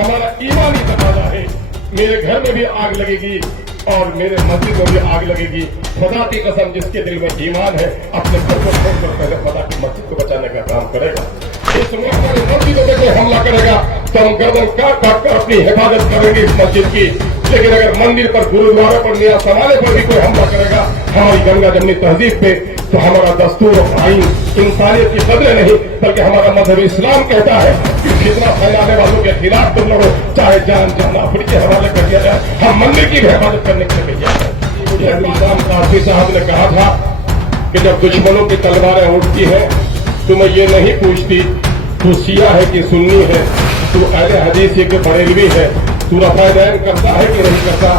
हमारा ईमानी तकाजा है। मेरे घर में भी आग लगेगी और मेरे मस्जिद में भी आग लगेगी। खुदा की कसम, जिसके दिल में ईमान है अपने घर को छोड़कर पहले खुदा की मस्जिद को बचाने का काम करेगा। इस मस्जिदों में कोई हमला करेगा तो हम गर्दन काट काट कर अपनी हिफाजत करेंगे इस मस्जिद की। लेकिन अगर मंदिर पर, गुरुद्वारे पर, नया समाने पर भी कोई हमला करेगा हमारी गंगा जमनी तहजीब पे, तो हमारा दस्तूर और आइन इंसानियत की कदर नहीं बल्कि हमारा मजहब इस्लाम कहता है कि फितना फैलाने वालों के खिलाफ तुम लड़ो, चाहे जान जाफरी के हवाले कर दिया जाए। हम मंदिर की भी हिफाजत करने के लिए तैयार हैं। इमाम काफी साहब ने कहा था कि जब दुश्मनों की तलवारें उठती हैं तो मैं ये नहीं पूछती तू शिया है कि सुन्नी है, तू अहले हदीस है कि बरेलवी है, तू रफ़ादैन करता है कि नहीं करता,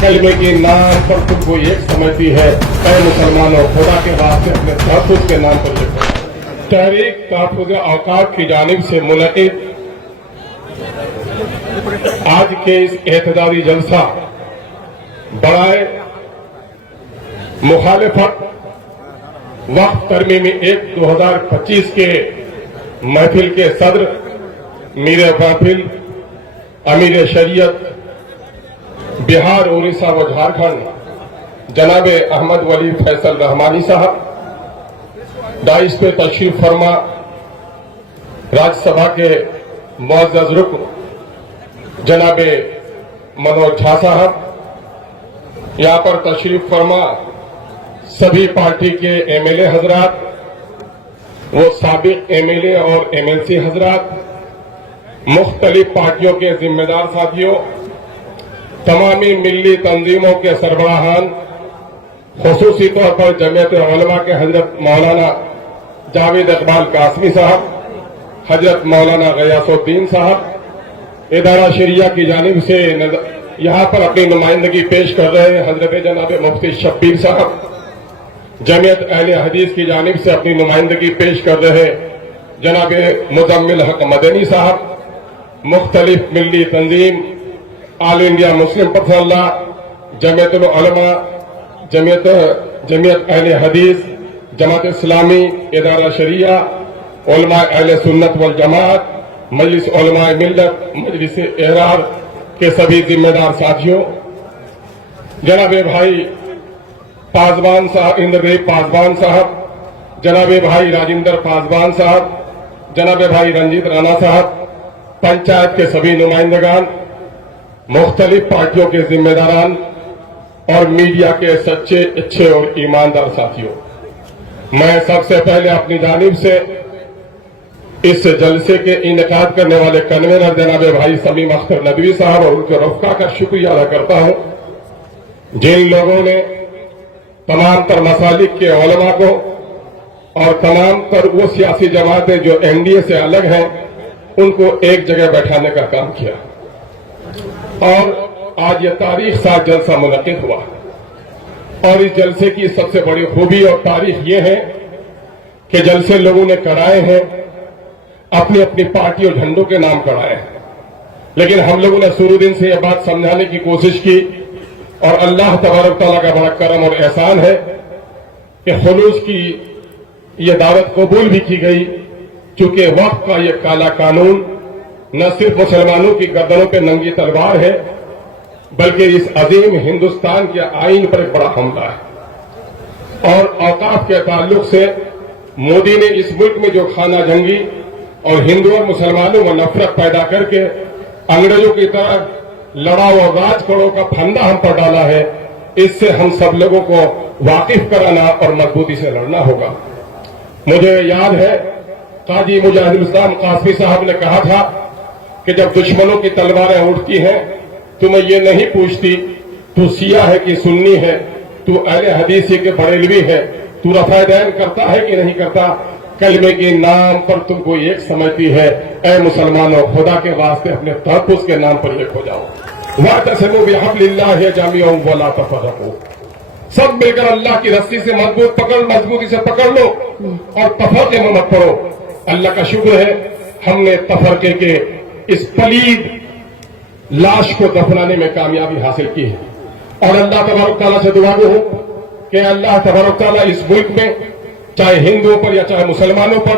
कलमे के नाम पर तुमको एक समझती है। ऐ मुसलमानों, खुदा के वास्ते अपने तहफ़्फ़ुज़ के नाम पर लिखो। तहरीक तहफ़्फ़ुज़ औक़ात की जानिब से मुनक़िद आज के इस एहतजाजी जलसा बड़ाए मुखालिफत वक्त तरमीमी 1/2025 के महफिल के सदर मीर महफिल अमीर शरीयत बिहार, उड़ीसा व झारखंड जनाब अहमद वली फैसल रहमानी साहब, दाइश पे तशरीफ फरमा राज्यसभा के मुअज़्ज़ज़ रुकन जनाब मनोज झा साहब, यहाँ पर तशरीफ फरमा सभी पार्टी के एमएलए हजरात, वो साबिक एमएलए और एमएलसी हजरात, मुख्तलिफ पार्टियों के जिम्मेदार साथियों, तमामी मिल्ली तंजीमों के सरबराहान, खुसूसी तौर पर जमीयत उलमा के हजरत मौलाना जावेद इकबाल कासमी साहब, हजरत मौलाना गयासुद्दीन साहब, इदारा शरिया की जानिब से यहाँ पर अपनी नुमाइंदगी पेश कर रहे हैं हजरत जनाब मुफ्ती शब्बीर साहब, जमीयत अहले हदीस की जानिब से अपनी नुमाइंदगी पेश कर रहे जनाब मुजम्मिल हक मदनी साहब, मुख्तलिफ मिल्ली तंजीम, all India Muslim personal law, Jamiat Ulama, Jamiat अहले हदीस, जमात इस्लामी, इदारा शरिया, उलमा अहले सुन्नत वल जमात, मजलिस उलमा मिल्लत, मजलिस एहरार के सभी जिम्मेदार साथियों, जनाब भाई पासवान साहब, इंद्रदेव पासवान साहब, जनाब भाई राजेंद्र पासवान साहब, जनाब भाई रंजीत राणा साहब, पंचायत के सभी नुमाइंदगान, मुख्तलिफ पार्टियों के जिम्मेदारान और मीडिया के सच्चे, अच्छे और ईमानदार साथियों, मैं सबसे पहले अपनी जानिब से इस जलसे के इनेकाद करने वाले कन्वीनर जनाब भाई समीम अख्तर नदवी साहब और उनके रफ़्का का शुक्रिया अदा करता हूं, जिन लोगों ने तमाम तर मसालिक के उलमा को और तमाम तर वो सियासी जमातें जो एनडीए से अलग हैं उनको एक जगह बैठाने का काम किया। और आज यह तारीख साथ जलसा मुनक़िद हुआ और इस जलसे की सबसे बड़ी खूबी और तारीख ये है कि जलसे लोगों ने कराए हैं अपनी अपनी पार्टी और झंडों के नाम कराए हैं, लेकिन हम लोगों ने शुरू दिन से यह बात समझाने की कोशिश की और अल्लाह तबारक तआला का बड़ा करम और एहसान है कि खुलूस की यह दावत कबूल भी की गई, चूंकि वक्त का यह काला कानून न सिर्फ मुसलमानों की गर्दनों पे नंगी तलवार है बल्कि इस अजीम हिंदुस्तान के आईन पर एक बड़ा हमला है। और औकाफ के ताल्लुक से मोदी ने इस मुल्क में जो खाना जंगी और हिंदू और मुसलमानों में नफरत पैदा करके अंग्रेजों की तरह लड़ाओ और राज करो का फंदा हम पर डाला है, इससे हम सब लोगों को वाकिफ कराना और मजबूती से लड़ना होगा। मुझे याद है काजी मुजाहिदुल इस्लाम कासमी साहब ने कहा था कि जब दुश्मनों की तलवारें उठती हैं तो मैं ये नहीं पूछती तू शिया है कि सुन्नी है, तू अहले हदीस है कि बरेलवी है, तू रफ़ादैन करता है कि नहीं करता, कलमे के नाम पर तुमको एक समझती है। ऐ मुसलमानों, खुदा के वास्ते अपने तहफ़्फ़ुज़ के नाम पर एक हो जाओ। वातसिमू बिहब्लिल्लाहि जमीअन वला तफ़र्रक़ू, सब मिलकर अल्लाह की रस्सी से मजबूती से पकड़ लो और तफरके में मत पड़ो। अल्लाह का शुक्र है हमने तफरके के इस पलीद लाश को दफनाने में कामयाबी हासिल की है और अल्लाह तबारक तआला से दुआ हूं कि अल्लाह तबारक तआला इस मुल्क में चाहे हिंदुओं पर या चाहे मुसलमानों पर,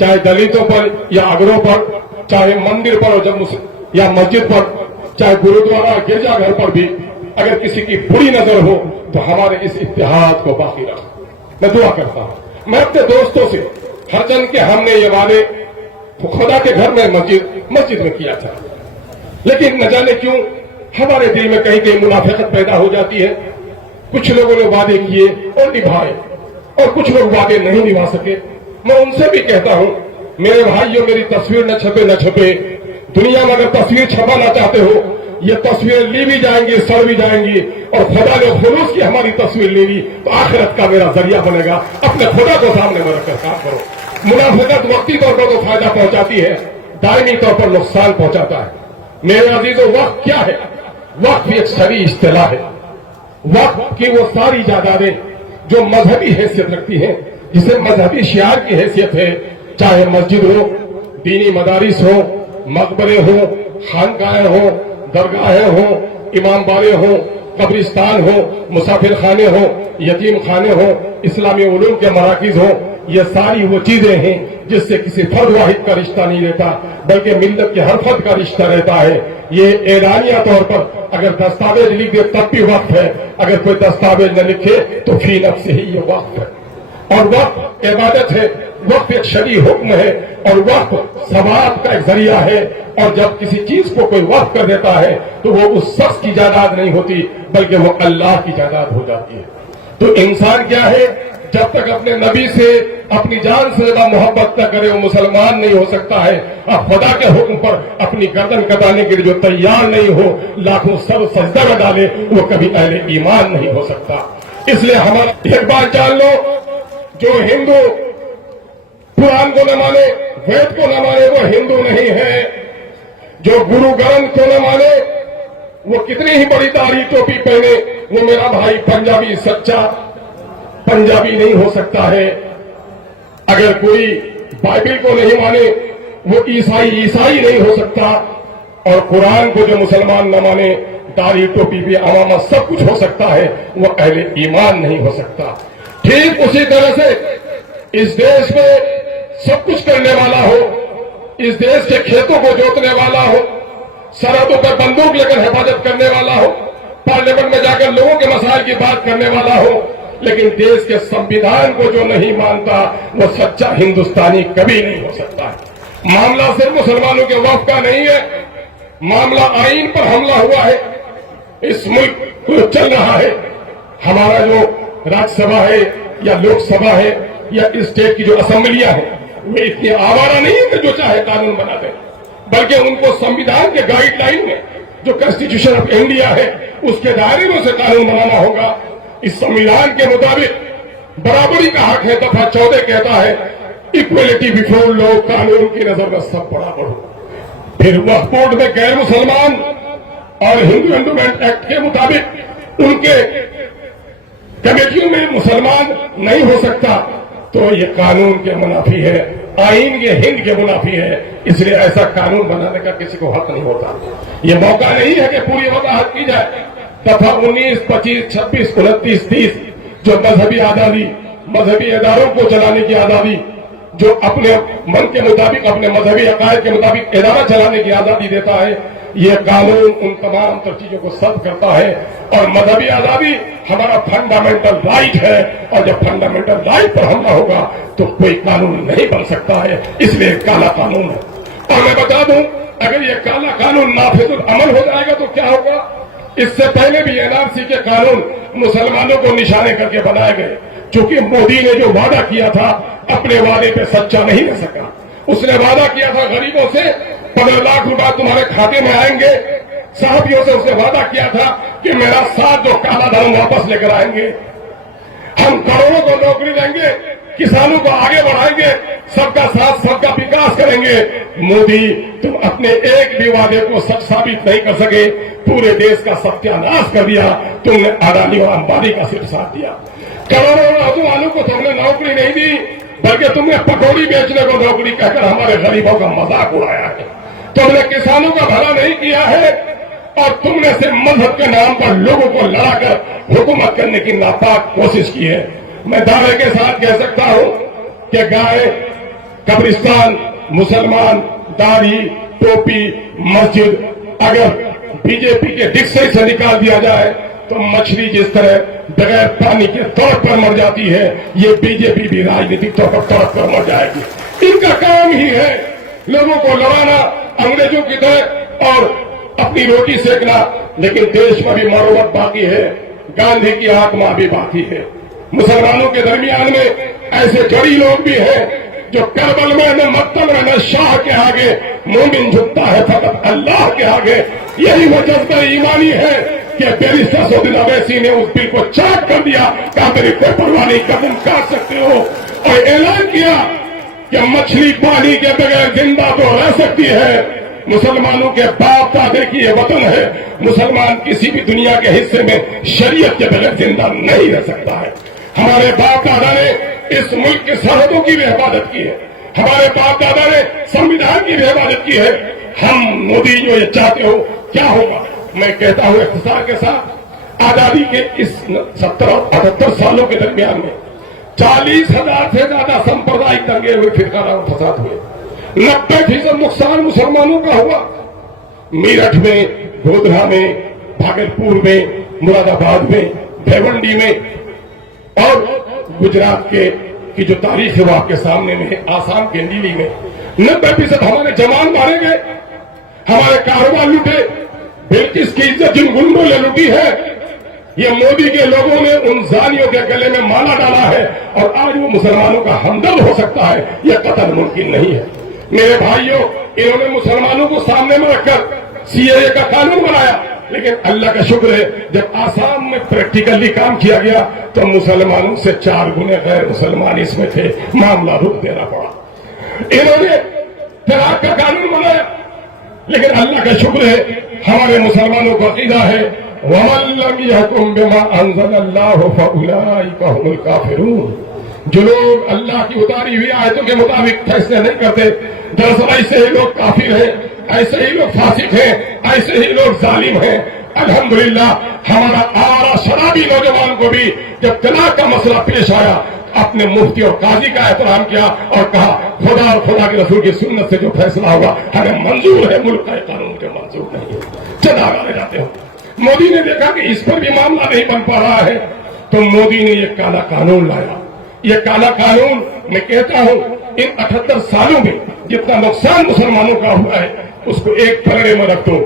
चाहे दलितों पर या अगरों पर, चाहे मंदिर पर और जब या मस्जिद पर, चाहे गुरुद्वारा गिरजा घर पर भी अगर किसी की बुरी नजर हो तो हमारे इस इत्तेहाद को बाकी रख। मैं दुआ करता हूं। मैं अपने दोस्तों से हर जन के हमने ये वादे खुदा के घर में मस्जिद में किया था, लेकिन न जाने क्यों हमारे दिल में कहीं कहीं मुनाफिकत पैदा हो जाती है। कुछ लोगों ने वादे किए और निभाए और कुछ लोग वादे नहीं निभा सके। मैं उनसे भी कहता हूं, मेरे भाइयों, मेरी तस्वीर न छपे, दुनिया में अगर तस्वीर छपाना चाहते हो, ये तस्वीरें ली भी जाएंगी, सड़ भी जाएंगी, और खुदा ने खुलूस की हमारी तस्वीर ले ली तो आखिरत का मेरा जरिया बनेगा। अपने खुदा को सामने में रखकर काम करो। मुनाफिकत वक्ती तौर पर तो फायदा पहुंचाती है, दायमी तौर पर नुकसान पहुंचाता है। मेरे अजीजों, वक्त क्या है? वक्त एक शरई इस्तिलाह है। वक्त की वो सारी जायदादें जो मजहबी हैसियत रखती हैं, जिसे मजहबी शियार की हैसियत है, चाहे मस्जिद हो, दीनी मदारिस हो, मकबरे हो, खानकाहें हो, दरगाहें हो, इमाम बारे हो, कब्रिस्तान हो, मुसाफिर खाने हो, यतीम खाने हो, इस्लामी उलूम के मराकिज हो, ये सारी वो चीजें हैं जिससे किसी फर्द वाहिद का रिश्ता नहीं रहता, बल्कि मिल्लत के हर फर्द का रिश्ता रहता है। ये एलानिया तौर पर अगर दस्तावेज लिख दे तब भी वक्त है, अगर कोई दस्तावेज न लिखे तो फी नफ्स ही ये वक्त है। और वक्त इबादत है, वक्त एक शरई हुक्म है, और वक्त सवाब का एक जरिया है। और जब किसी चीज को कोई वक्त कर देता है तो वो उस शख्स की जायदाद नहीं होती, बल्कि वो अल्लाह की जायदाद हो जाती है। तो इंसान क्या है? जब तक अपने नबी से अपनी जान से ज्यादा मोहब्बत न करे वो मुसलमान नहीं हो सकता है। अब खुदा के हुक्म पर अपनी गर्दन कटाने के लिए जो तैयार नहीं हो, लाखों सर सजदा में डाले, वो कभी अहले ईमान नहीं हो सकता। इसलिए हमारा एक बात जान लो, जो हिंदू कुरान को न माने, वेद को न माने, वो हिंदू नहीं है। जो गुरु ग्रंथ को न माने, वो कितनी ही बड़ी दाढ़ी टोपी पहने, वो मेरा भाई पंजाबी सच्चा पंजाबी नहीं हो सकता है। अगर कोई बाइबल को नहीं माने, वो ईसाई नहीं हो सकता। और कुरान को जो मुसलमान न माने, दाढ़ी टोपी भी अमामा सब कुछ हो सकता है, वो अहले ईमान नहीं हो सकता। ठीक उसी तरह से इस देश में सब कुछ करने वाला हो, इस देश के खेतों को जोतने वाला हो, सरहदों पर बंदूक लेकर हिफाजत करने वाला हो, पार्लियामेंट में जाकर लोगों के मसाइल की बात करने वाला हो, लेकिन देश के संविधान को जो नहीं मानता वो सच्चा हिंदुस्तानी कभी नहीं हो सकता है। मामला सिर्फ मुसलमानों के वक्फ का नहीं है, मामला आईन पर हमला हुआ है। इस मुल्क को चल रहा है, हमारा जो राज्यसभा है या लोकसभा है या स्टेट की जो असेंबलियां हैं, वे इतनी आवारा नहीं है कि जो चाहे कानून बना दे, बल्कि उनको संविधान के गाइडलाइन में जो कॉन्स्टिट्यूशन ऑफ इंडिया है उसके दायरे में से कानून बनाना होगा। इस संविधान के मुताबिक बराबरी का हक है। दफा 14 कहता है इक्वलिटी बिफोर लॉ, कानून की नजर में सब बराबर हो। फिर वह कोर्ट में गैर मुसलमान और हिंदू एंडोमेंट एक्ट के मुताबिक उनके कमेटियों में मुसलमान नहीं हो सकता, तो ये कानून के मुनाफी है, आईन के हिंद के मुनाफी है। इसलिए ऐसा कानून बनाने का किसी को हक नहीं होता। ये मौका नहीं है कि पूरी वजाहत की जाए। दफा 19, 25, 26, 29, 30 जो मजहबी आजादी, मजहबी इदारों को चलाने की आजादी, जो अपने मन के मुताबिक, अपने मजहबी अकायद के मुताबिक इदारा चलाने की आजादी देता है, ये कानून उन तमाम तर चीजों को सर्व करता है। और मजहबी आजादी हमारा फंडामेंटल राइट है, और जब फंडामेंटल राइट पर हमला होगा तो कोई कानून नहीं बन सकता है। इसलिए काला कानून है। और मैं बता दूं, अगर ये काला कानून नाफिजुल अमल हो जाएगा तो क्या होगा? इससे पहले भी एनआरसी के कानून मुसलमानों को निशाने करके बनाए गए। चूंकि मोदी ने जो वादा किया था अपने वादे पे सच्चा नहीं रह सका। उसने वादा किया था गरीबों से 15 लाख रुपए तुम्हारे खाते में आएंगे। साहबियों से उसने वादा किया था कि मेरा साथ जो काला धन वापस लेकर आएंगे, हम करोड़ों को नौकरी देंगे, किसानों को आगे बढ़ाएंगे, सबका साथ सबका विकास करेंगे। मोदी, तुम अपने एक भी वादे को सच साबित नहीं कर सके, पूरे देश का सत्यानाश कर दिया। तुमने अडानी और अंबानी का सिर्फ साथ दिया। करोड़ों नौजवानों को तुमने नौकरी नहीं दी, बल्कि तुमने पकौड़ी बेचने को नौकरी कहकर हमारे गरीबों का मजाक उड़ाया है। तुमने किसानों का भला नहीं किया है, और तुमने सिर्फ मजहब के नाम पर लोगों को लड़ाकर हुकूमत करने की नापाक कोशिश की है। मैं दावे के साथ कह सकता हूं कि गाय, कब्रिस्तान, मुसलमान, दाढ़ी, टोपी, मस्जिद अगर बीजेपी के डिक्शनरी से निकाल दिया जाए तो मछली जिस तरह बगैर पानी के तड़प पर मर जाती है, ये बीजेपी भी राजनीतिक तौर पर तड़प कर मर जाएगी। इनका काम ही है लोगों को लड़ाना अंग्रेजों की तरह और अपनी रोटी सेकना, लेकिन देश में भी मरोमत बाकी है, गांधी की आत्मा भी बाकी है। मुसलमानों के दरमियान में ऐसे जड़ी लोग भी हैं जो करबल में न मक्तब में न शाह के आगे मोमिन झुकता है फकत अल्लाह के आगे। यही वो जज्बा ईमानी है कि बैरिस्टर सऊदी अवैसी ने उस बिल को चाक कर दिया, कहा मेरी कोई परवाह नहीं, कदम काट सकते हो, और ऐलान किया कि मछली पानी के बगैर जिंदा तो रह सकती है। मुसलमानों के बाप दादे की ये वतन है, मुसलमान किसी भी दुनिया के हिस्से में शरीयत के बगैर जिंदा नहीं रह सकता है। हमारे बाप दादा ने इस मुल्क की सरहदों की भी हिफाजत की है, हमारे बाप दादा ने संविधान की भी हिफाजत की है। हम मोदी जो ये चाहते हो क्या होगा? मैं कहता हूं इख्तिसार के साथ, आजादी के इस 70-78 सालों के दरमियान में 40,000 से ज्यादा सांप्रदायिक दंगे हुए, फिरकाना और फसाद हुए। 90% नुकसान मुसलमानों का हुआ। मेरठ में, गोधरा में, भागलपुर में, मुरादाबाद में, भिवंडी में, और गुजरात के की जो तारीख है वो आपके सामने में है। आसाम के नीली में 90% हमारे जवान मारे गए, हमारे कारोबार लूटे, बिल्किस की इज्जत जिन गुंडों ने लूटी है, ये मोदी के लोगों ने उन जालियों के गले में माला डाला है, और आज वो मुसलमानों का हमदर्द हो सकता है, ये कतई मुमकिन नहीं है। मेरे भाइयों, इन्होंने मुसलमानों को सामने में रखकर सीएए का कानून बनाया, लेकिन अल्लाह का शुक्र है जब आसाम में प्रैक्टिकली काम किया गया तो मुसलमानों से 4 गुने गैर मुसलमान इसमें थे, मामला रुक देना पड़ा। इन्होंने तलाक का कानून बनाया, लेकिन अल्लाह का शुक्र है हमारे मुसलमानों का अकीदा है वमन लम यहकुम बिमा अंज़लल्लाहु फउलाइका हुमुल काफिरून। जो लोग अल्लाह की उतारी हुई आयतों के मुताबिक फैसले नहीं करते, दरअसल ऐसे ही लोग काफिर हैं, ऐसे ही लोग फासिक हैं, ऐसे ही लोग जालिम हैं। अल्हम्दुलिल्लाह हमारा आवारा शराबी नौजवान को भी जब तलाक का मसला पेश आया, अपने मुफ्ती और काजी का एहतराम किया और कहा खुदा और खुदा के रसूल की सुन्नत से जो फैसला होगा हमें मंजूर है, मुल्क का कानून के मंजूर नहीं है। चला गाने जाते हो। मोदी ने देखा कि इस पर भी मामला नहीं बन पा रहा है, तो मोदी ने ये काला कानून लाया। ये काला कानून, मैं कहता हूं इन 78 सालों में जितना नुकसान मुसलमानों का हुआ है उसको एक पलड़े में रख दो,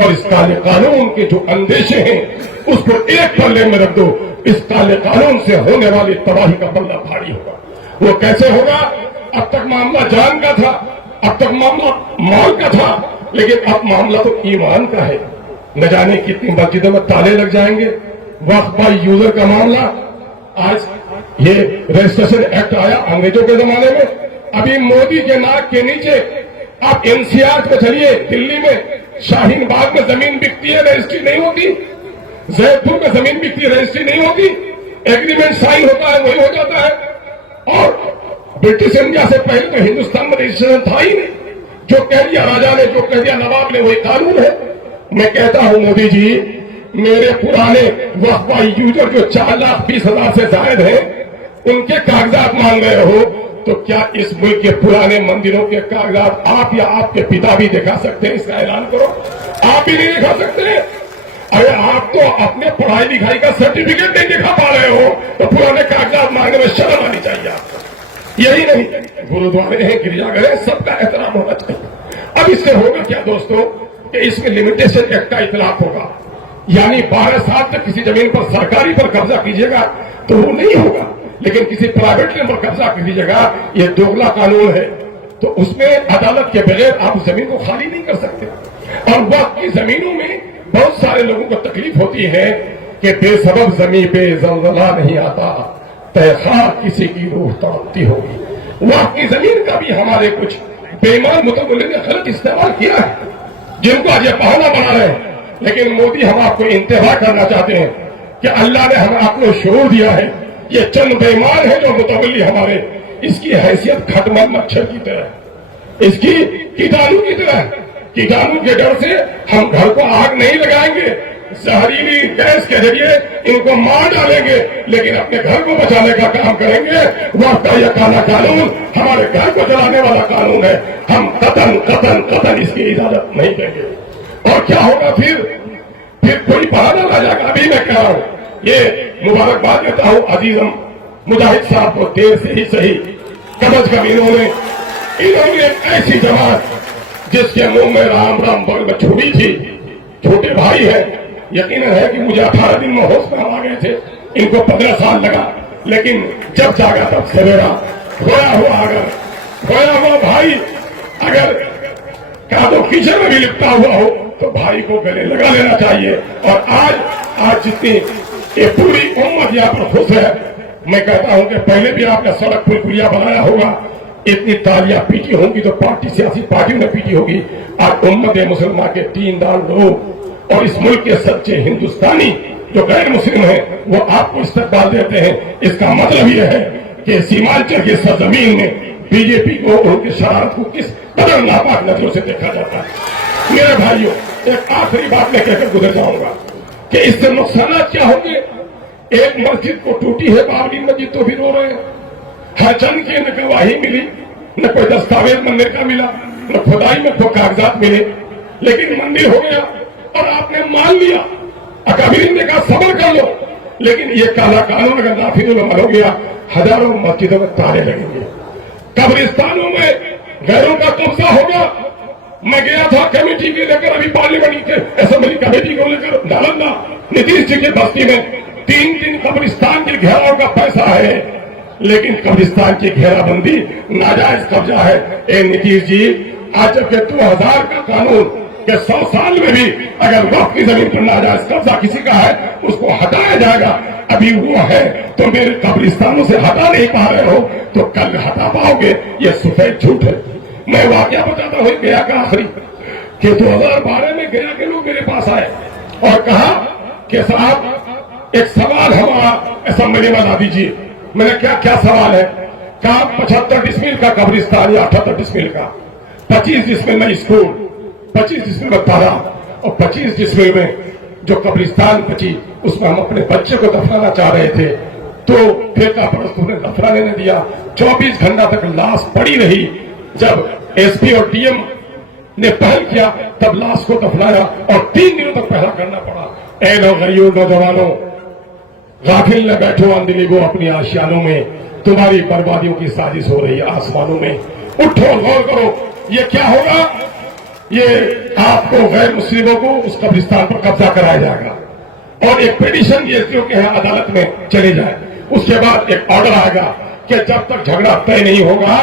और इस काले कानून के जो अंदेशे हैं उसको एक पलड़े में रख दो। इस काले कानून से होने वाली तबाही का बल्ला भारी होगा। वो कैसे होगा? अब तक मामला जान का था, अब तक मामला माल का था, लेकिन अब मामला तो ईमान का है। न जाने कितनी मस्जिदों में ताले लग जाएंगे। वक्फ बाई यूजर का मामला, आज ये रजिस्ट्रेशन एक्ट आया अंग्रेजों के जमाने में, अभी मोदी के नाक के नीचे आप एनसीआर पे चलिए, दिल्ली में शाहीन बाग में जमीन बिकती है, रजिस्ट्री नहीं होती, जैदपुर में जमीन बिकती है, रजिस्ट्री नहीं होती, एग्रीमेंट साइन होता है वही हो जाता है। और ब्रिटिश इंडिया से पहले तो हिंदुस्तान में रजिस्ट्रेशन था ही नहीं, जो कह दिया राजा ने, जो कह दिया नवाब ने, वही कानून है। मैं कहता हूं मोदी जी, मेरे पुराने वक्फ बाई यूजर जो 4,20,000 से जायद है उनके कागजात मांग रहे हो, तो क्या इस मुल्क के पुराने मंदिरों के कागजात आप या आपके पिता भी दिखा सकते हैं? इसका ऐलान करो। आप भी नहीं दिखा सकते? अरे आप तो अपने पढ़ाई लिखाई का सर्टिफिकेट नहीं दिखा पा रहे हो, तो पुराने कागजात मांगने में शर्म आनी चाहिए आपको। यही नहीं, गुरुद्वारे हैं, गिरजाघर है, सबका एहतराम होना चाहिए। अब इससे होगा क्या दोस्तों कि इसमें लिमिटेशन एक्ट का इतलाफ होगा, यानी 12 साल तक किसी जमीन पर सरकारी पर कब्जा कीजिएगा तो वो नहीं होगा, लेकिन किसी प्राइवेट लैंड पर कब्जा कीजिएगा, ये दोगला कानून है, तो उसमें अदालत के बगैर आप उस जमीन को खाली नहीं कर सकते। और वक्त की जमीनों में बहुत सारे लोगों को तकलीफ होती है कि बेसबब जमीन पे जलजला नहीं आता, तैखा किसी की रूह तड़पती होगी। वक्त की जमीन का भी हमारे कुछ बेईमान मुतवल्लिद ने गलत इस्तेमाल किया है, जिनको आज ये बहाना बना रहे हैं। लेकिन मोदी हम आपको इंतहा करना चाहते हैं कि अल्लाह ने हमें आपको शोर दिया है, ये चंद बेईमान है जो मुतवल्ली हमारे, इसकी हैसियत खटमल मच्छर की तरह, इसकी कीटाणु की तरह। कीटाणु के डर से हम घर को आग नहीं लगाएंगे, जहरीली गैस के जरिए इनको मार डालेंगे, लेकिन अपने घर को बचाने का काम करेंगे। वह यह काला कानून हमारे घर को जलाने वाला कानून है। हम कतन कतन कतन इसकी इजाजत नहीं देंगे। और क्या होगा फिर कोई बहाना आ जाएगा। अभी मैं कह रहा हूं, ये मुबारकबाद देता हूं अजीजम मुजाहिद साहब को, देर से ही सही कम अज कम इन्होंने एक ऐसी जमात जिसके मुंह में राम राम बगल में छुरी थी, छोटे भाई है, यकीनन है कि मुझे 18 दिन में होश में आ गए थे, इनको 15 साल लगा, लेकिन जब जागा तब सवेरा। खोया हुआ भाई अगर कादो कीचड़ में भी लिपटा हुआ हो तो भाई को गले लगा लेना चाहिए। और आज जितनी ये पूरी उम्मत यहाँ पर खुश है, मैं कहता हूं कि पहले भी आपने सड़क पुल पुलिया बनाया होगा, इतनी तालियां पीटी होंगी तो सियासी पार्टियों ने पीटी होगी। आज उम्मत मुसलमान के दीनदार लोग और इस मुल्क के सच्चे हिंदुस्तानी जो गैर मुस्लिम है वो आपको इस्तकबाल देते हैं। इसका मतलब यह है कि सीमांचल की सरजमीन में बीजेपी को उनकी शरारत को किस कदर नापाक नजरों से देखा जाता है। मेरे भाइयों, एक आखिरी बात मैं कहकर गुजर जाऊंगा कि इससे नुकसान क्या होंगे। एक मस्जिद को टूटी है बाबरी मस्जिद तो भी रो रहे हैं, हर चंद की न गवाही मिली, न कोई दस्तावेज मंदिर का मिला, न खुदाई में कोई कागजात मिले, लेकिन मंदिर हो गया और आपने मान लिया। अकाबिरीन ने कहा सबर कर लो, लेकिन ये काला कानून अगर नाफिजुल अमल हो गया, हजारों मस्जिदों में ताले लगेंगे, कब्रिस्तानों में गैरों का कब्जा होगा। मैं गया था कमेटी के लेकर, अभी पार्लियामेंट के असेंबली कमेटी को लेकर नालंदा नीतीश जी की बस्ती में 3 कब्रिस्तान के घेराव का पैसा है, लेकिन कब्रिस्तान की घेराबंदी नाजायज कब्जा है। ए नीतीश जी, आज जबकि 2000 का कानून के 100 साल में भी अगर वक्त की जमीन पर नाजायज कब्जा किसी का है उसको हटाया जाएगा, अभी हुआ है तो मेरे कब्रिस्तानों से हटा नहीं पा रहे हो तो कल हटा पाओगे, ये सफेद झूठ है। मैं वाकया बताता हूं गया का आखिरी कि 2012 में गया के लोग मेरे पास आए और कहा कि साहब एक सवाल हमारा असेंबली में ला दीजिए। मैंने क्या सवाल है? कहा 75 डिसमिल का कब्रिस्तान या 78 डिसमिल का, 25 डिसमिल में स्कूल, 25 डिसमिल में तालाब और 25 डिसमिल में जो कब्रिस्तान बची उसमें हम अपने बच्चे को दफनाना चाह रहे थे, तो ठेका परस्तों ने दफनाने नहीं दिया। 24 घंटा तक लाश पड़ी रही। जब एसपी और डीएम ने पहल किया तब लाश को दफनाया और 3 दिनों तक पहला करना पड़ा। ए गरीब नौजवानों, गाफिल न बैठो अंधेरी वो अपनी आशियानों में, तुम्हारी बर्बादियों की साजिश हो रही है आसमानों में। उठो, गौर करो, ये क्या होगा? ये आपको गैर मुस्लिमों को उस कब्रिस्तान पर कब्जा कराया जाएगा और एक पिटीशन ये के यहाँ अदालत में चले जाए। उसके बाद एक ऑर्डर आएगा कि जब तक झगड़ा तय नहीं होगा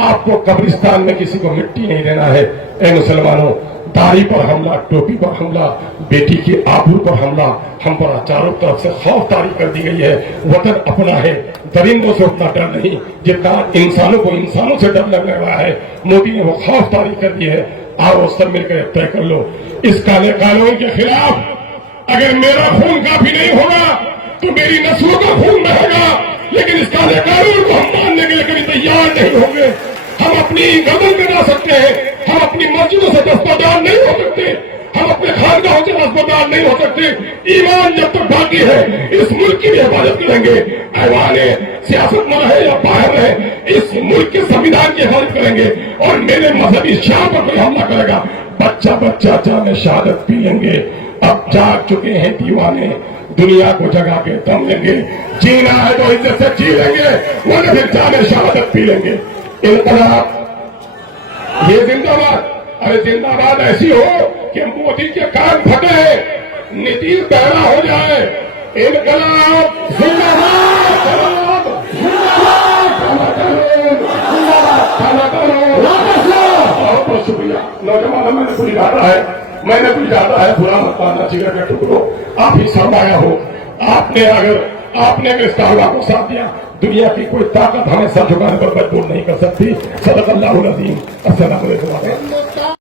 आपको कब्रिस्तान में किसी को मिट्टी नहीं देना है। ए मुसलमानों, दाढ़ी पर हमला, टोपी पर हमला, बेटी की आबरू पर हमला, हम पर चारों तरफ से खौफ तारी कर दी गई है। वतन अपना है, दरिंदों से उतना डर नहीं जितना इंसानों को इंसानों से डर लगने वाला है। मोदी ने वो खौफ तारी कर दी है। आओ सब मिलकर तय कर लो, इस काले कानून के खिलाफ अगर मेरा खून काफी नहीं होगा तो मेरी नस्लों का खून बहेगा, लेकिन इस काले कानून को हम मानने के लिए कभी तैयार नहीं होंगे। हम अपनी गर्दन में जा सकते हैं, हम अपनी मस्जिदों से दस्तबरदार नहीं हो सकते, हम अपने खानगाहों से दस्तबरदार नहीं हो सकते। ईमान जब तक बाकी है इस मुल्क की भी हिफाजत करेंगे, ऐवान सियासत में रहे या बाहर रहे, इस मुल्क के संविधान की हिफाजत करेंगे। और मेरे मजहबी शाह पर कोई हमला करेगा, बच्चा बच्चा जाने शहादत पी लेंगे। अब जाग चुके हैं दीवाने, दुनिया को जगा के दम लेंगे। जीना है तो इज्जत से जी लेंगे, वरना फिर जाने शहादत पी लेंगे। इनकलाब ये जिंदाबाद, अरे जिंदाबाद ऐसी हो कि मोदी के कान फटे, नीतीश बहरा हो जाए। इनकलाब जिंदाबाद, बहुत बहुत शुक्रिया। नौजवानों मैंने कुछ डाला है, बुरा मत मानना, जिगर के टुकड़ो, आप ही सरमाया हो। आपने अगर इस दावा को साथ दिया, दुनिया की कोई ताकत हमें सर झुकाने पर मजबूर नहीं कर सकती। सदक़ल्लाहुल अज़ीम। अस्सलामु अलैकुम।